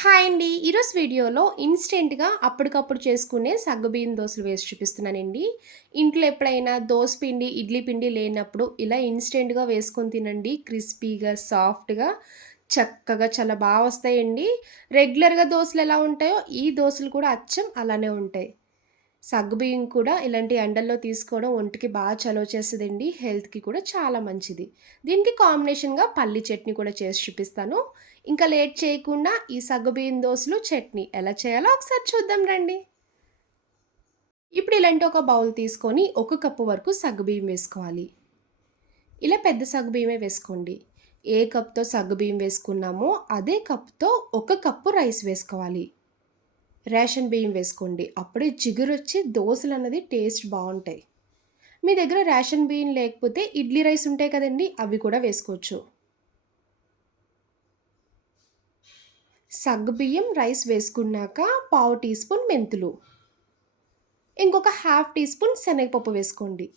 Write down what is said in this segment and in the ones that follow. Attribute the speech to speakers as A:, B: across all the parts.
A: Hi అండి. ఈరోజు వీడియోలో ఇన్స్టెంట్గా అప్పటికప్పుడు చేసుకునే సగ్గుబియ్యం దోశలు వేసి చూపిస్తున్నానండి. ఇంట్లో ఎప్పుడైనా దోశ పిండి ఇడ్లీ పిండి లేనప్పుడు ఇలా ఇన్స్టెంట్గా వేసుకొని తినండి. క్రిస్పీగా సాఫ్ట్గా చక్కగా చాలా బాగా వస్తాయండి. రెగ్యులర్గా దోశలు ఎలా ఉంటాయో ఈ దోశలు కూడా అచ్చం అలానే ఉంటాయి. సగ్గుబియ్యం కూడా ఇలాంటి ఎండల్లో తీసుకోవడం ఒంటికి బాగా చలవ చేస్తుందండి. హెల్త్కి కూడా చాలా మంచిది. దీనికి కాంబినేషన్గా పల్లి చట్నీ కూడా చేసి చూపిస్తాను. ఇంకా లేట్ చేయకుండా ఈ సగ్గుబియ్యం దోశలు చట్నీ ఎలా చేయాలో ఒకసారి చూద్దాం రండి. ఇప్పుడు ఇలాంటి ఒక బౌల్ తీసుకొని ఒక కప్పు వరకు సగ్గుబియ్యం వేసుకోవాలి. ఇలా పెద్ద సగ్గుబియ్యమే వేసుకోండి. ఏ కప్తో సగ్గుబియ్యం వేసుకున్నామో అదే కప్తో ఒక కప్పు రైస్ వేసుకోవాలి. రేషన్ బియ్యం వేసుకోండి. అప్పుడే జిగురు వచ్చి దోశలు అన్నది టేస్ట్ బాగుంటాయి. మీ దగ్గర రేషన్ బియ్యం లేకపోతే ఇడ్లీ రైస్ ఉంటాయి కదండి అవి కూడా వేసుకోవచ్చు. సగ్గు బియ్యం రైస్ వేసుకున్నాక పావు టీ స్పూన్ మెంతులు. ఇంకొక హాఫ్ టీ స్పూన్ శనగపప్పు వేసుకోండి.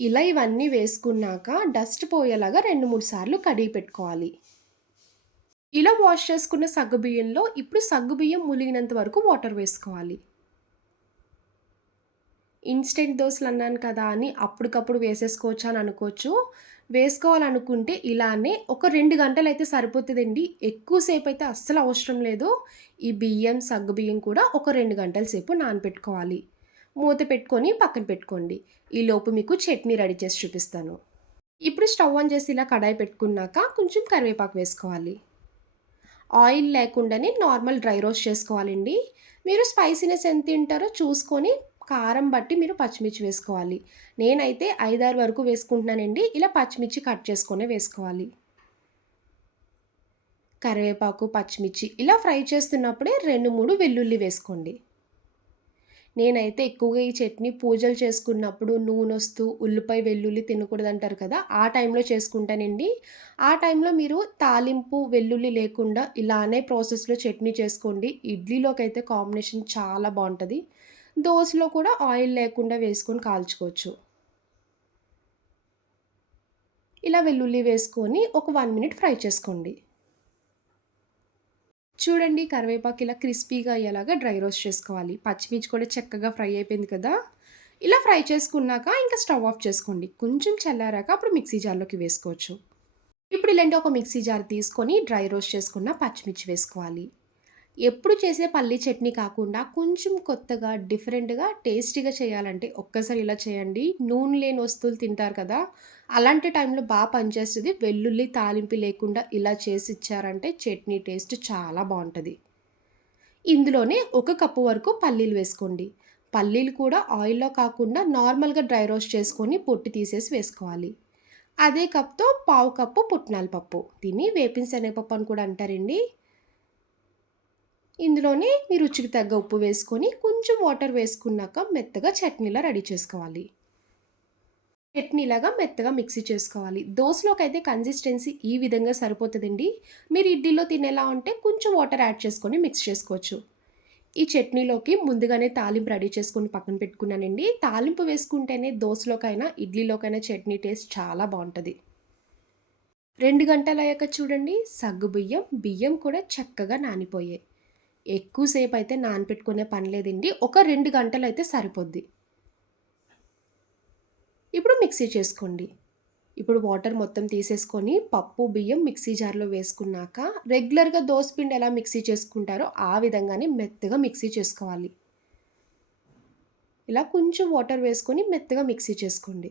A: ఇలా ఇవన్నీ వేసుకున్నాక డస్ట్ పోయేలాగా రెండు మూడు సార్లు కడిగి పెట్టుకోవాలి. ఇలా వాష్ చేసుకున్న సగ్గుబియ్యంలో ఇప్పుడు సగ్గుబియ్యం ములిగినంత వరకు వాటర్ వేసుకోవాలి. ఇన్స్టెంట్ దోశలు అన్నాను కదా అని అప్పటికప్పుడు వేసేసుకోవచ్చు అని అనుకోవచ్చు. వేసుకోవాలనుకుంటే ఇలానే ఒక రెండు గంటలు అయితే సరిపోతుందండి ఎక్కువసేపు అయితే అస్సలు అవసరం లేదు. ఈ బియ్యం సగ్గు బియ్యం కూడా ఒక రెండు గంటల సేపు నానబెట్టుకోవాలి. మూత పెట్టుకొని పక్కన పెట్టుకోండి. ఈ లోపు మీకు చట్నీ రెడీ చేసి చూపిస్తాను. ఇప్పుడు స్టవ్ ఆన్ చేసి ఇలా కడాయి పెట్టుకున్నాక కొంచెం కరివేపాకు వేసుకోవాలి. ఆయిల్ లేకుండానే నార్మల్ డ్రై రోస్ట్ చేసుకోవాలండి. మీరు స్పైసీనెస్ ఎంత తింటారో చూసుకొని కారం బట్టి మీరు పచ్చిమిర్చి వేసుకోవాలి. నేనైతే ఐదారు వరకు వేసుకుంటున్నానండి. ఇలా పచ్చిమిర్చి కట్ చేసుకొని వేసుకోవాలి. కరివేపాకు పచ్చిమిర్చి ఇలా ఫ్రై చేస్తున్నప్పుడే రెండు మూడు వెల్లుల్లి వేసుకోండి. నేనైతే ఎక్కువగా ఈ చట్నీ పూజలు చేసుకున్నప్పుడు నూనె వస్తూ ఉల్లిపాయ వెల్లుల్లి తినకూడదు అంటారు కదా ఆ టైంలో చేసుకుంటానండి. ఆ టైంలో మీరు తాలింపు వెల్లుల్లి లేకుండా ఇలానే ప్రాసెస్లో చట్నీ చేసుకోండి. ఇడ్లీలోకి అయితే కాంబినేషన్ చాలా బాగుంటుంది. దోశలో కూడా ఆయిల్ లేకుండా వేసుకొని కాల్చుకోవచ్చు. ఇలా వెల్లుల్లి వేసుకొని ఒక వన్ మినిట్ ఫ్రై చేసుకోండి. చూడండి కరివేపాకు ఇలా క్రిస్పీగా అయ్యేలాగా డ్రై రోస్ట్ చేసుకోవాలి. పచ్చిమిర్చి కూడా చక్కగా ఫ్రై అయిపోయింది కదా? ఇలా ఫ్రై చేసుకున్నాక ఇంకా స్టవ్ ఆఫ్ చేసుకోండి. కొంచెం చల్లారాక అప్పుడు మిక్సీ జార్లోకి వేసుకోవచ్చు. ఇప్పుడు ఇలాంటి ఒక మిక్సీ జార్ తీసుకొని డ్రై రోస్ట్ చేసుకున్న పచ్చిమిర్చి వేసుకోవాలి. ఎప్పుడు చేసే పల్లి చట్నీ కాకుండా కొంచెం కొత్తగా డిఫరెంట్గా టేస్టీగా చేయాలంటే ఒక్కసారి ఇలా చేయండి. నూనె లేని వస్తువులు తింటారు కదా అలాంటి టైంలో బాగా పనిచేస్తుంది. వెల్లుల్లి తాలింపు లేకుండా ఇలా చేసి ఇచ్చారంటే చట్నీ టేస్ట్ చాలా బాగుంటుంది. ఇందులోనే ఒక కప్పు వరకు పల్లీలు వేసుకోండి. పల్లీలు కూడా ఆయిల్లో కాకుండా నార్మల్గా డ్రై రోస్ట్ చేసుకొని పొట్టి తీసేసి వేసుకోవాలి. అదే కప్తో పావు కప్పు పుట్నాల పప్పు. దీన్ని వేపిన శనగపప్పు అని కూడా అంటారండి. ఇందులోనే మీ రుచికి తగ్గ ఉప్పు వేసుకొని కొంచెం వాటర్ వేసుకున్నాక మెత్తగా చట్నీలా రెడీ చేసుకోవాలి. చట్నీలాగా మెత్తగా మిక్సీ చేసుకోవాలి. దోశలోకి అయితే కన్సిస్టెన్సీ ఈ విధంగా సరిపోతుందండి. మీరు ఇడ్లీలో తినేలా ఉంటే కొంచెం వాటర్ యాడ్ చేసుకొని మిక్స్ చేసుకోవచ్చు. ఈ చట్నీలోకి ముందుగానే తాలింపు రెడీ చేసుకొని పక్కన పెట్టుకున్నానండి. తాలింపు వేసుకుంటేనే దోశలోకైనా ఇడ్లీలోకైనా చట్నీ టేస్ట్ చాలా బాగుంటుంది. రెండు గంటలు అయ్యాక చూడండి సగ్గు బియ్యం బియ్యం కూడా చక్కగా నానిపోయాయి. ఎక్కువసేపు అయితే నానపెట్టుకునే పని లేదండి. ఒక రెండు గంటలు అయితే సరిపోద్ది. ఇప్పుడు మిక్సీ చేసుకోండి. ఇప్పుడు వాటర్ మొత్తం తీసేసుకొని పప్పు బియ్యం మిక్సీ జార్లో వేసుకున్నాక రెగ్యులర్గా దోసపిండి ఎలా మిక్సీ చేసుకుంటారో ఆ విధంగానే మెత్తగా మిక్సీ చేసుకోవాలి. ఇలా కొంచెం వాటర్ వేసుకొని మెత్తగా మిక్సీ చేసుకోండి.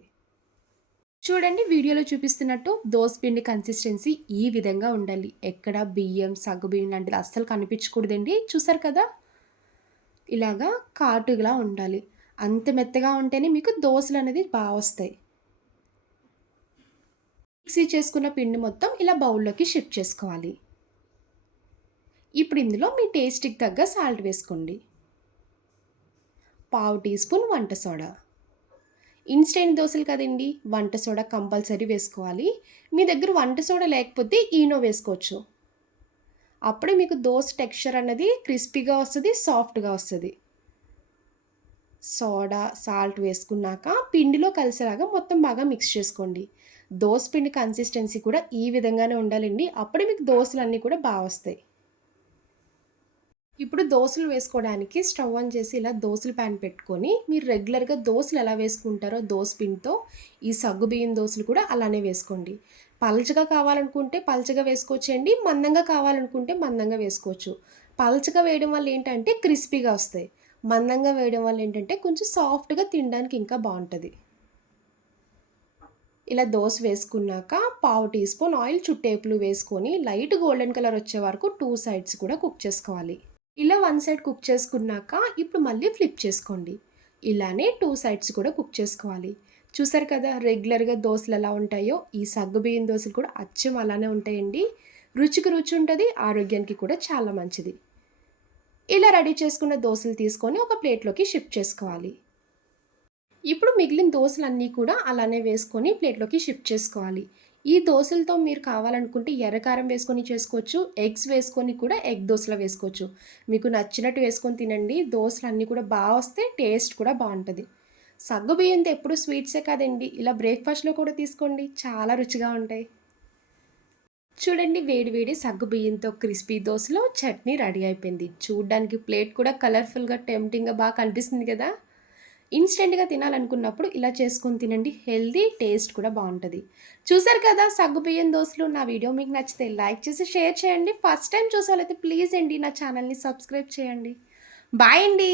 A: చూడండి వీడియోలో చూపిస్తున్నట్టు పిండి కన్సిస్టెన్సీ ఈ విధంగా ఉండాలి. ఎక్కడ బియ్యం సగ్గు బియ్యం లాంటిది అస్సలు కనిపించకూడదండి. చూసారు కదా? ఇలాగా కాటుగా ఉండాలి. అంత మెత్తగా ఉంటేనే మీకు దోశలు అనేది బాగా వస్తాయి. మిక్సీ చేసుకున్న పిండి మొత్తం ఇలా బౌల్లోకి షిఫ్ట్ చేసుకోవాలి. ఇప్పుడు ఇందులో మీ టేస్ట్కి తగ్గ సాల్ట్ వేసుకోండి. పావు టీ స్పూన్ వంట సోడా. ఇన్స్టెంట్ దోశలు కదండి. వంట సోడా కంపల్సరీ వేసుకోవాలి. మీ దగ్గర వంట సోడా లేకపోతే ఈనో వేసుకోవచ్చు. అప్పుడే మీకు దోశ టెక్స్చర్ అన్నది క్రిస్పీగా వస్తుంది సాఫ్ట్గా వస్తుంది. సోడా సాల్ట్ వేసుకున్నాక పిండిలో కలిసేలాగా మొత్తం బాగా మిక్స్ చేసుకోండి. దోశ పిండి కన్సిస్టెన్సీ కూడా ఈ విధంగానే ఉండాలండి. అప్పుడే మీకు దోశలు అన్నీ కూడా బాగా వస్తాయి. ఇప్పుడు దోసలు వేసుకోవడానికి స్టవ్ ఆన్ చేసి ఇలా దోసల ప్యాన్ పెట్టుకొని మీరు రెగ్యులర్గా దోసలు ఎలా వేసుకుంటారో దోస పిండితో ఈ సగ్గు బియ్యం దోసలు కూడా అలానే వేసుకోండి. పల్చగా కావాలనుకుంటే పల్చగా వేసుకోవచ్చండి మందంగా కావాలనుకుంటే మందంగా వేసుకోవచ్చు. పల్చగా వేయడం వల్ల ఏంటంటే క్రిస్పీగా వస్తాయి. మందంగా వేయడం వల్ల ఏంటంటే కొంచెం సాఫ్ట్గా తినడానికి ఇంకా బాగుంటుంది. ఇలా దోశ వేసుకున్నాక పావు టీ స్పూన్ ఆయిల్ చుట్టేపులు వేసుకొని లైట్ గోల్డెన్ కలర్ వచ్చే వరకు టూ సైడ్స్ కూడా కుక్ చేసుకోవాలి. ఇలా వన్ సైడ్ కుక్ చేసుకున్నాక ఇప్పుడు మళ్ళీ ఫ్లిప్ చేసుకోండి. ఇలానే టూ సైడ్స్ కూడా కుక్ చేసుకోవాలి. చూసారు కదా రెగ్యులర్గా దోశలు ఎలా ఉంటాయో ఈ సగ్గుబియ్యం దోశలు కూడా అచ్చం అలానే ఉంటాయండి. రుచికి రుచి ఉంటుంది ఆరోగ్యానికి కూడా చాలా మంచిది. ఇలా రెడీ చేసుకున్న దోశలు తీసుకొని ఒక ప్లేట్లోకి షిఫ్ట్ చేసుకోవాలి. ఇప్పుడు మిగిలిన దోశలన్నీ కూడా అలానే వేసుకొని ప్లేట్లోకి షిఫ్ట్ చేసుకోవాలి. ఈ దోశలతో మీరు కావాలనుకుంటే ఎర్రకారం వేసుకొని చేసుకోవచ్చు ఎగ్స్ వేసుకొని కూడా ఎగ్ దోశలు వేసుకోవచ్చు. మీకు నచ్చినట్టు వేసుకొని తినండి దోశలు అన్నీ కూడా బాగా వస్తే టేస్ట్ కూడా బాగుంటుంది. సగ్గు బియ్యంతో ఎప్పుడు స్వీట్సే కాదండి ఇలా బ్రేక్ఫాస్ట్లో కూడా తీసుకోండి చాలా రుచిగా ఉంటాయి. చూడండి వేడివేడి సగ్గు బియ్యంతో క్రిస్పీ దోశలో చట్నీ రెడీ అయిపోయింది. చూడ్డానికి ప్లేట్ కూడా కలర్ఫుల్గా టెంప్టింగ్గా బాగా కనిపిస్తుంది కదా? ఇన్స్టెంట్గా తినాలనుకున్నప్పుడు ఇలా చేసుకొని తినండి. హెల్దీ టేస్ట్ కూడా బాగుంటుంది. చూసారు కదా సగ్గు బియ్యం దోశలు నా వీడియో మీకు నచ్చితే లైక్ చేసి షేర్ చేయండి. ఫస్ట్ టైం చూసే వాళ్ళైతే ప్లీజ్ అండి నా ఛానల్ని సబ్స్క్రైబ్ చేయండి. బాయ్ అండి.